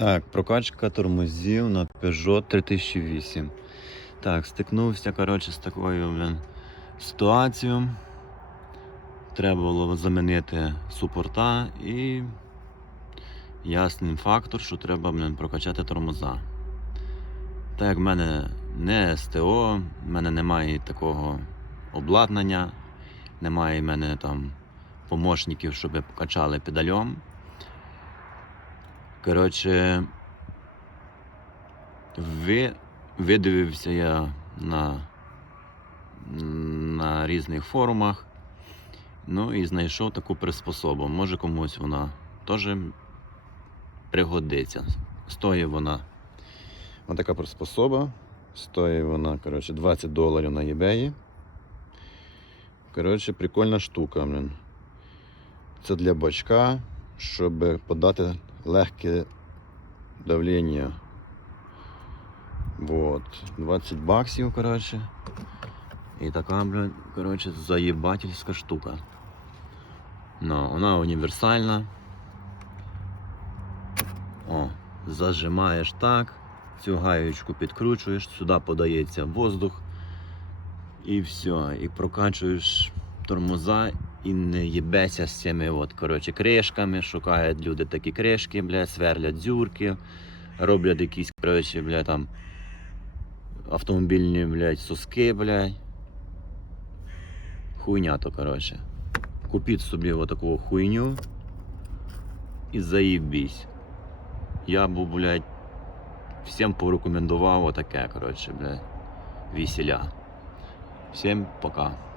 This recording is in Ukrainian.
Так, прокачка тормозів на Peugeot 3008. Так, стикнувся, коротше, з такою, блін, ситуацією. Треба було замінити супорта і ясний фактор, що треба, блін, прокачати тормоза. Так як в мене не СТО, в мене немає такого обладнання, немає в мене там помощників, щоб качали педальом. Коротше, ви, видивився я на, на різних форумах. Ну і знайшов таку приспособу. Може комусь вона теж пригодиться. Стоїть вона. Ось така приспособа. Стоїть вона, коротше, 20 доларів на eBay. Коротше, прикольна штука. Це для бачка, щоб подати легке давлення. Вот. 20 баксів, коротше. І така, блін, коротше, заєбательська штука. Ну, вона універсальна. О, зажимаєш так, цю гаєчку підкручуєш, сюди подається воздух. І все, і прокачуєш тормоза і не їбеся з цими от, коротше, кришками. Шукають люди такі кришки, бля, сверлять дзюрки, роблять якісь, коротше, бля, там автомобільні, блядь, соски, блядь. Хуйня то, коротше. Купіть собі отаку хуйню і заїбісь. Я б, блядь, всім порекомендував отаке, коротше, блядь, весіля. Всім пока.